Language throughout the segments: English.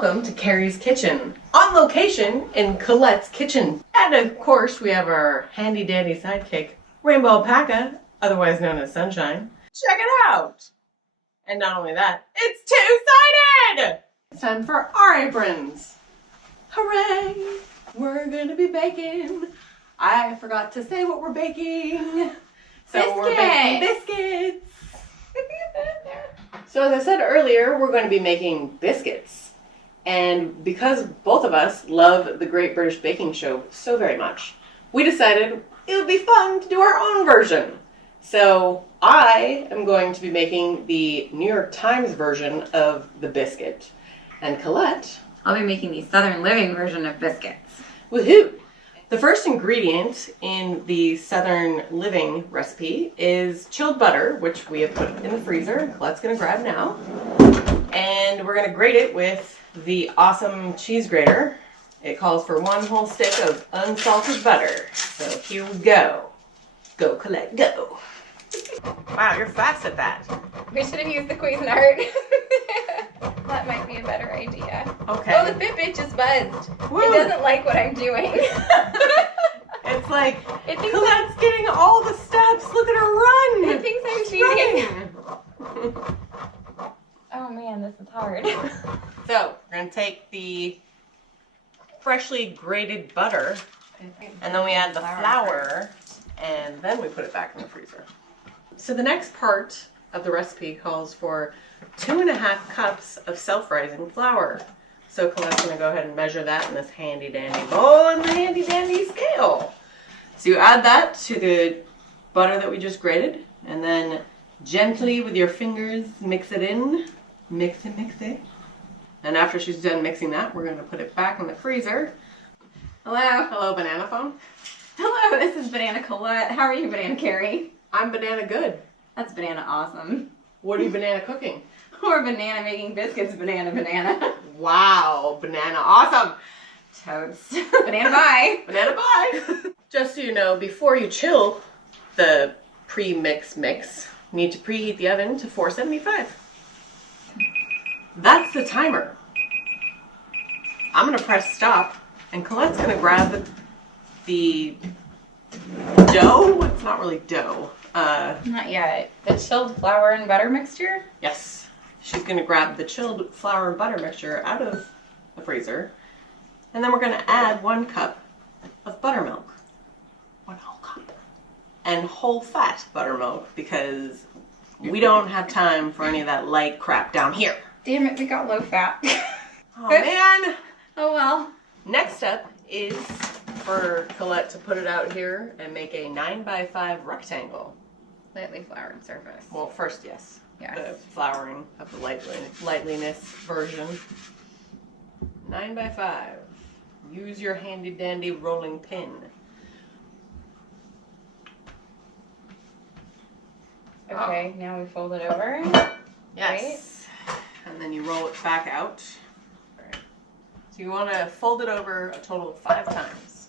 welcome to Kari's Kitchen, on location in Colette's kitchen. And of course, we have our handy dandy sidekick, Rainbow Alpaca, otherwise known as Sunshine. Check it out! And not only that, it's two-sided! It's time for our aprons. Hooray! We're gonna be baking. I forgot to say what we're baking. So we're baking biscuits. So as I said earlier, we're going to be making biscuits. And because both of us love the Great British Baking Show so very much, we decided it would be fun to do our own version. So I am going to be making the New York Times version of the biscuit. And Colette, I'll be making the Southern Living version of biscuits. Woohoo! The first ingredient in the Southern Living recipe is chilled butter, which we have put in the freezer. Colette's gonna grab now. And we're gonna grate it with the awesome cheese grater. It calls for 1 whole stick of unsalted butter. So here we go. Go, Colette, go. Wow, you're fast at that. We should have used the Cuisinart. That might be a better idea. Okay. Oh, the Fitbit just buzzed. Woo. It doesn't like what I'm doing. It's like, Colette's getting all the steps. Look at her run. It thinks I'm cheating. Oh man, this is hard. So, we're going to take the freshly grated butter, and then we add the flour, and then we put it back in the freezer. So the next part of the recipe calls for 2.5 cups of self-rising flour. So Colette's going to go ahead and measure that in this handy dandy bowl and the handy dandy scale. So you add that to the butter that we just grated, and then gently with your fingers mix it in. Mix it, mix it. And after she's done mixing that, we're going to put it back in the freezer. Hello. Hello, Banana Phone. Hello, this is Banana Colette. How are you, Banana Kari? I'm Banana Good. That's Banana Awesome. What are you banana cooking? Or Banana making biscuits, Banana. Wow, Banana Awesome. Toast. Banana bye. Banana bye. Just so you know, before you chill the pre-mix mix, you need to preheat the oven to 475. That's the timer. I'm going to press stop, and Colette's going to grab the dough. It's not really dough. Not yet. The chilled flour and butter mixture? Yes. She's going to grab the chilled flour and butter mixture out of the freezer. And then we're going to add 1 cup of buttermilk. 1 whole cup. And whole fat buttermilk, because we don't have time for any of that light crap down here. Damn it, we got low fat. Oh man! Oh well. Next up is for Colette to put it out here and make a 9x5 rectangle. Lightly floured surface. Well, first, yes. Yes. The flouring of the lightliness version. 9x5. Use your handy dandy rolling pin. Okay, now we fold it over. Yes. Right? And then you roll it back out. Right. So you want to fold it over a total of 5 times.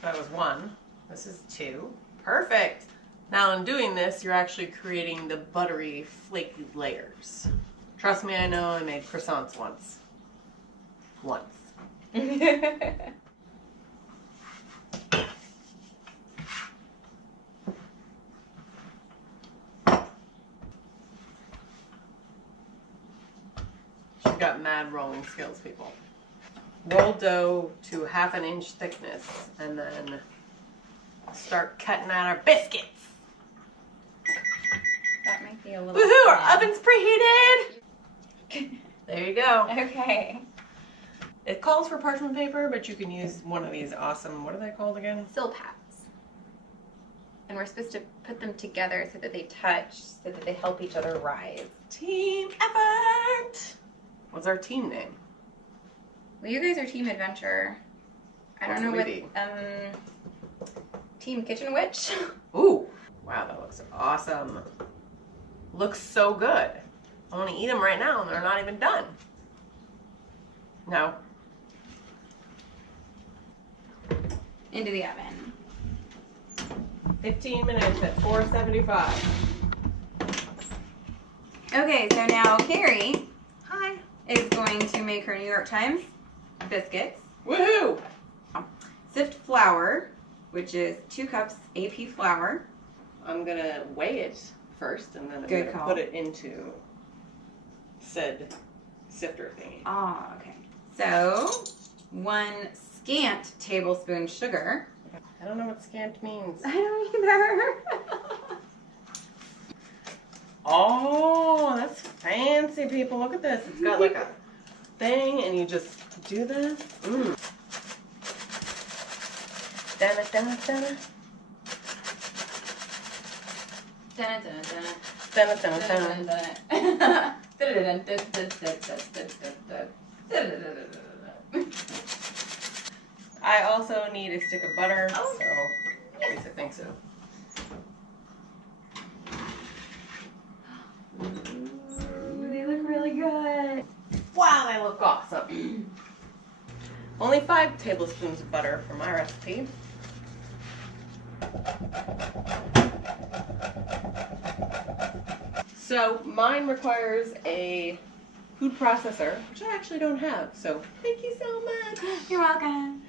That was 1. This is 2. Perfect. Now in doing this, you're actually creating the buttery, flaky layers. Trust me, I know, I made croissants once. She's got mad rolling skills, people. Roll dough to 1/2 inch thickness, and then start cutting out our biscuits. That might be a little... Woohoo! Our oven's preheated! There you go. Okay. It calls for parchment paper, but you can use one of these awesome, what are they called again? Sill pads. And we're supposed to put them together so that they touch, so that they help each other rise. Team effort! What's our team name? Well, you guys are Team Adventure. I don't know what... Team Kitchen Witch? Ooh! Wow, that looks awesome. Looks so good. I want to eat them right now and they're not even done. No. Into the oven. 15 minutes at 475. Okay, so now Kari Hi. is going to make her New York Times biscuits. Woohoo! Sift flour, which is 2 cups AP flour. I'm gonna weigh it first, and then I'm Good gonna call. put it into said sifter thingy. Ah, okay. So, 1 scant tablespoon sugar. I don't know what scant means. I don't either. Oh, that's fancy, people. Look at this. It's got like a thing, and you just do this. Mmm. Dun it, dun it, dun it. Dun, dun, dun, Dun it, dun it, dun it. I also need a stick of butter, so at least I think so. Ooh, they look really good. Wow, they look awesome. Only 5 tablespoons of butter for my recipe. So mine requires a food processor, which I actually don't have, so thank you so much. You're welcome.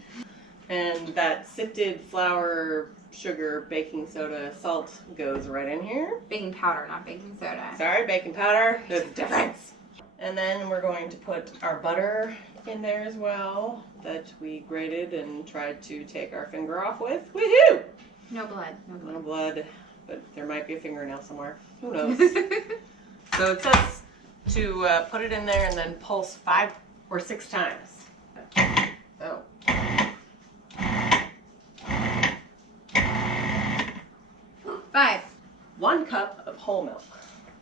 And that sifted flour, sugar, baking soda, salt goes right in here. Baking powder, not baking soda. Sorry, baking powder. There's a difference. And then we're going to put our butter in there as well that we grated and tried to take our finger off with. Woohoo! No blood. No blood. No blood, but there might be a fingernail somewhere. Who knows? So it says to put it in there and then pulse 5 or 6 times. Oh. Five. 1 cup of whole milk,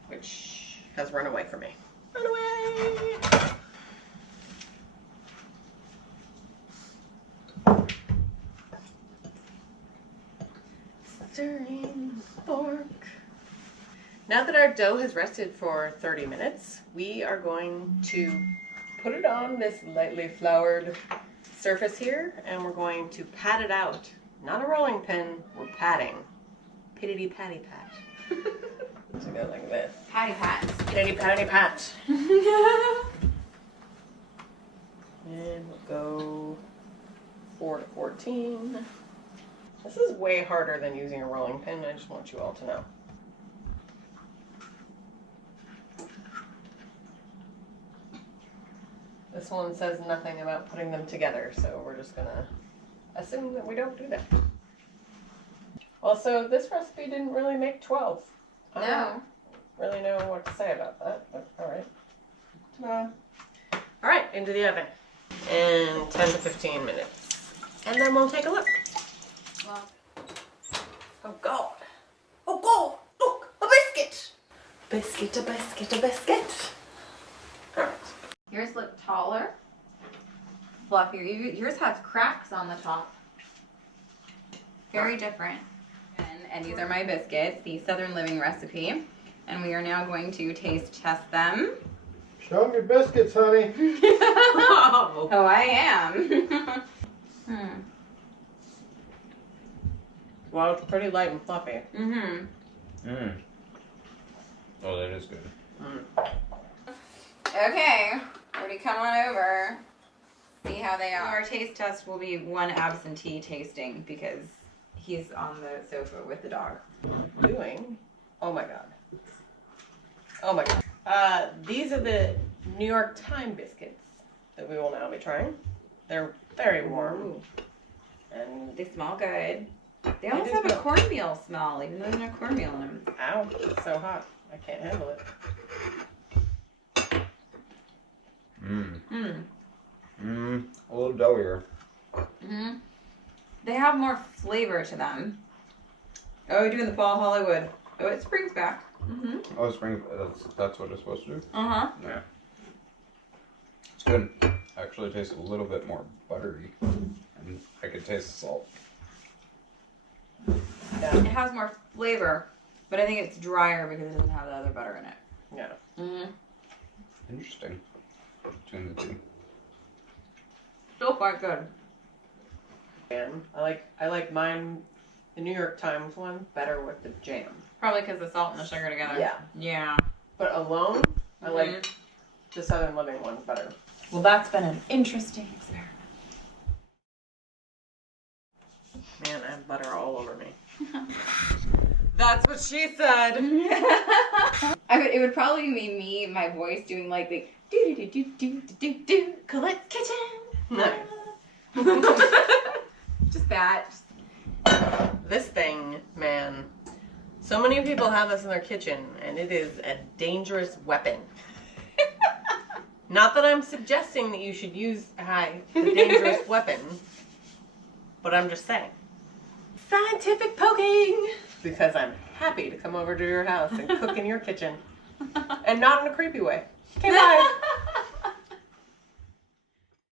which has run away from me. Run away! Stirring fork. Now that our dough has rested for 30 minutes, we are going to put it on this lightly floured surface here, and we're going to pat it out. Not a rolling pin, we're patting. Pittity patty pat. So go like this. Patty pat. Pittity patty pat. And we'll go 4 to 14. This is way harder than using a rolling pin. I just want you all to know. This one says nothing about putting them together, so we're just gonna assume that we don't do that. Also, this recipe didn't really make 12. I don't really know what to say about that, but alright. Ta-da. Alright, into the oven. In 10 to 15 minutes. And then we'll take a look. Well, Oh God. Oh God, look, a biscuit. Biscuit, a biscuit, a biscuit. Alright. yours look taller, fluffier. Yours has cracks on the top. Very different. And these are my biscuits, the Southern Living recipe. And we are now going to taste test them. Show them your biscuits, honey. Oh, I am. Well, it's pretty light and fluffy. Mm-hmm. Mm. Oh, that is good. Mm. Okay, everybody come on over. See how they are. Our taste test will be one absentee tasting because he's on the sofa with the dog. Doing? Oh my God. Oh my God. These are the New York Times biscuits that we will now be trying. They're very warm. Ooh. And They smell good. They They almost do have a smell- cornmeal smell, even though there's no cornmeal in them. ow, it's so hot. I can't handle it. Mmm. Mm. Mmm. A little doughier. Mm-hmm. They have more flavor to them. Oh, we're doing the fall Hollywood. Oh, it springs back. Mm-hmm. Oh, spring. That's what it's supposed to do. Uh-huh. Yeah. It's good. Actually, tastes a little bit more buttery, and I could taste the salt. It has more flavor, but I think it's drier because it doesn't have the other butter in it. Yeah. Mm-hmm. Interesting. Between the two. Still quite good. And I like mine, the New York Times one, better with the jam. Probably because the salt and the sugar together. Yeah. Yeah. But alone, I like the Southern Living one's better. Well, that's been an interesting experiment. Man, I have butter all over me. That's what she said. It would probably be me, my voice doing like the do do do do do do do Colette's kitchen. Nice. Just that. This thing, man. So many people have this in their kitchen, and it is a dangerous weapon. Not that I'm suggesting that you should use a dangerous weapon, but I'm just saying. Scientific poking! Because I'm happy to come over to your house and cook in your kitchen. And not in a creepy way. Okay, bye.